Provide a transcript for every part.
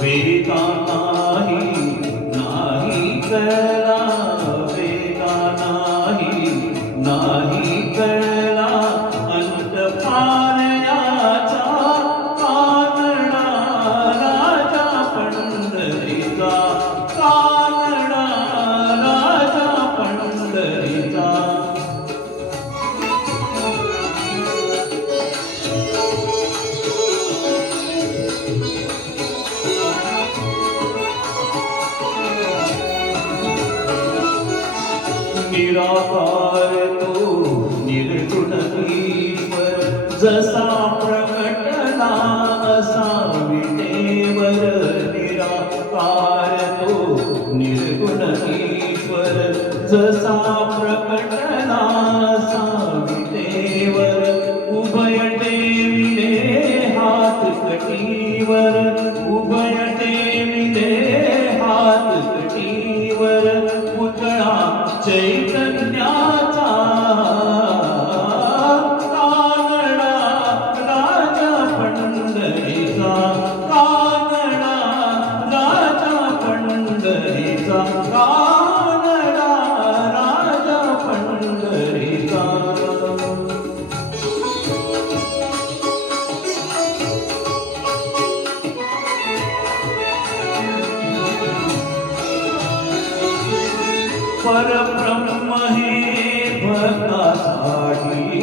वेगा नाही कळला, वेगा नाही कळला, अंत पारयाचा कानडा राजा पंढरीचा, कानडा राजा पंढरीचा. निराकार तो निर्गुण ईश्वर, जसा प्रकटला असा विटेवर. निराकार तो निर्गुण ईश्वर, जसा प्रकटला असा विटेवर. उभय ठेविले हात कटीवर, उभय ठेविले हात कटीवर. पुतळा चैतन्याचा कानडा राजा पंढरीचा, कानडा राजा पंढरीचा, कानडा राजा पंढरीचा. परब्रह्म हे भक्तासाठी,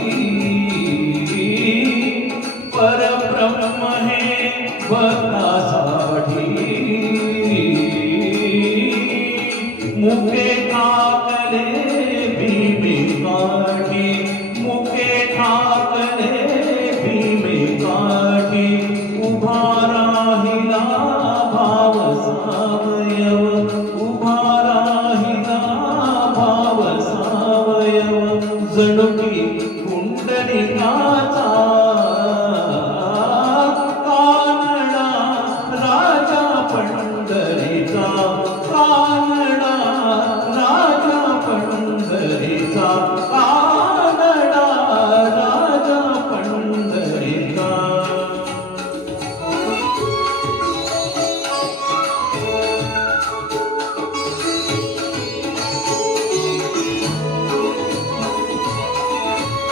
परब्रह्म हे भक्तासाठी. मुके ठाकले भीमे काठी, मुके ठाकले भीमे काठी. उभा राहिला भाव सावयव, उभा राहिला भाव सावयव. जणुकी कुंडलिकाचा कानडा राजा पंढरीचा, कानडा राजा पंढरीचा, कानडा राजा पंढरीचा.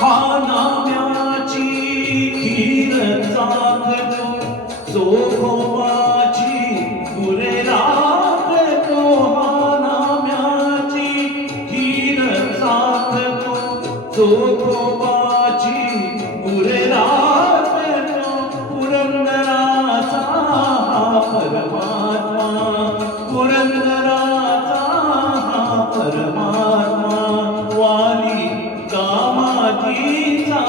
खानाम्याची खीर चाखतो, चोखोबाची गुरे राखतो. खानाम्याची खीर चाखतो, चोखोबाची गुरे राखतो. पुरंदराचा हा परमात्मा, पुरंदराचा हा परमात्मा. वाली कामाचीचा